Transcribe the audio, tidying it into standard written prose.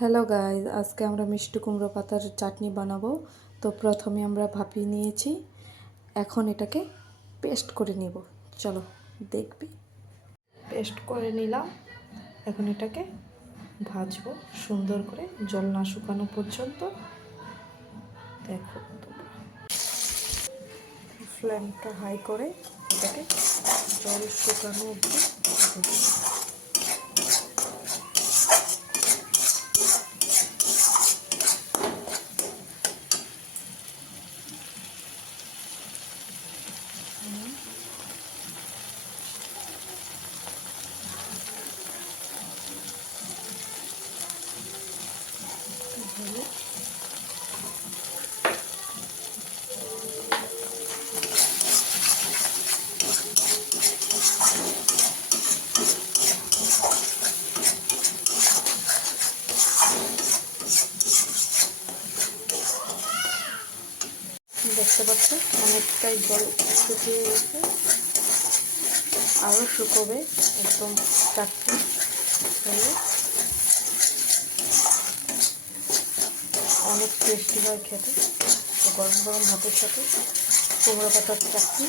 Hello guys, আজকে আমরা মিষ্টি কুমড়ো পাতার চাটনি বানাবো। তো প্রথমে আমরা ভাপিয়ে নিয়েছি, এখন এটাকে পেস্ট করে নিব। চলো দেখবি। পেস্ট করে নিলাম, এখন এটাকে ভাজবো সুন্দর করে, জল না শুকানো পর্যন্ত। দেখো তোমরা, ফ্লেমটা হাই করে এটাকে জল শুকানো অবধি ভেজে। দেখতে পাচ্ছ অনেকটাই জল শুকিয়ে গেছে, আরও শুকোবে একদম চাটনি হলে। অনেক টেস্টি হয় খেতে, গরম গরম ভাতের সাথে কুমড়ো পাতার চাটনি।